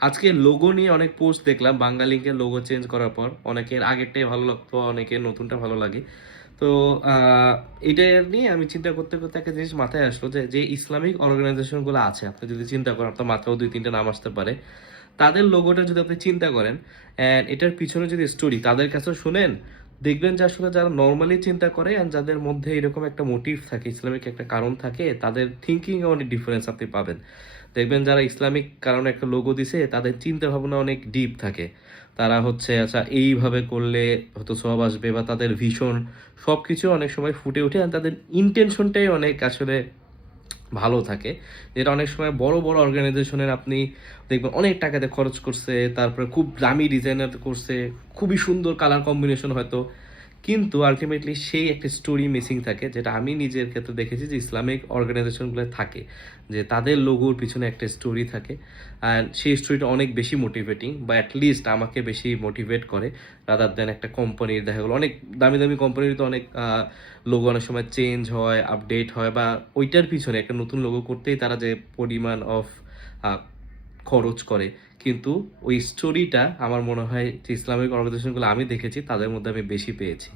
আজকে লোগো নিয়ে অনেক পোস্ট দেখলাম। বাংলালিংকের লোগো চেঞ্জ করার পর অনেকের আগেরটাই ভালো লাগতো, অনেকের নতুনটা ভালো লাগে। তো এটা নিয়ে আমি চিন্তা করতে করতে একটা জিনিস মাথায় আসলো যে ইসলামিক অর্গানাইজেশনগুলো আছে, আপনি যদি চিন্তা করেন আপনার মাথাও ২-৩টা নাম আসতে পারে। তাদের লোগোটা যদি আপনি চিন্তা করেন অ্যান্ড এটার পিছনে যদি স্টোরি তাদের কাছেও শুনেন, দেখবেন যে আসলে যারা নর্মালি চিন্তা করে অ্যান্ড যাদের মধ্যে এরকম একটা মোটিভ থাকে, ইসলামিক একটা কারণ থাকে, তাদের থিঙ্কিংয়ে অনেক ডিফারেন্স আপনি পাবেন। দেখবেন যারা ইসলামিক কারণে একটা লোগো দিছে তাদের চিন্তা ভাবনা অনেক ডিপ থাকে। তারা হচ্ছে আচ্ছা এইভাবে করলে হয়তো সওয়াব আসবে, বা তাদের ভিশন সবকিছু অনেক সময় ফুটে ওঠে আর তাদের ইন্টেনশনটাই অনেক আসলে ভালো থাকে। যেটা অনেক সময় বড়, বড় অর্গানাইজেশনের আপনি দেখবেন অনেক টাকা দিয়ে খরচ করছে, তারপরে খুব দামি ডিজাইনার করছে, খুবই সুন্দর কালার কম্বিনেশন হয়তো। কিন্তু আল্টিমেটলি সেই একটা স্টোরি মিসিং থাকে, যেটা আমি নিজের ক্ষেত্রে দেখেছি যে ইসলামিক অর্গানাইজেশনগুলো থাকে। যে তাদের লোগোর পিছনে একটা স্টোরি থাকে। অ্যান্ড সেই স্টোরিটা অনেক বেশি মোটিভেটিং, বা এট লিস্ট আমাকে বেশি মোটিভেট করে রাদার দ্যান একটা কোম্পানির। দেখা গেলো অনেক দামি, দামি কোম্পানির তো অনেক লোগো অনেক সময় চেঞ্জ হয়, আপডেট হয়, বা ওইটার পিছনে একটা নতুন লোগো করতেই তারা যে পরিমাণ অফ আ খরচ করে। কিন্তু ওই স্টোরিটা আমার মনে হয় যে ইসলামিক অর্গানাইজেশনগুলো আমি দেখেছি তাদের মধ্যে আমি বেশি পেয়েছি।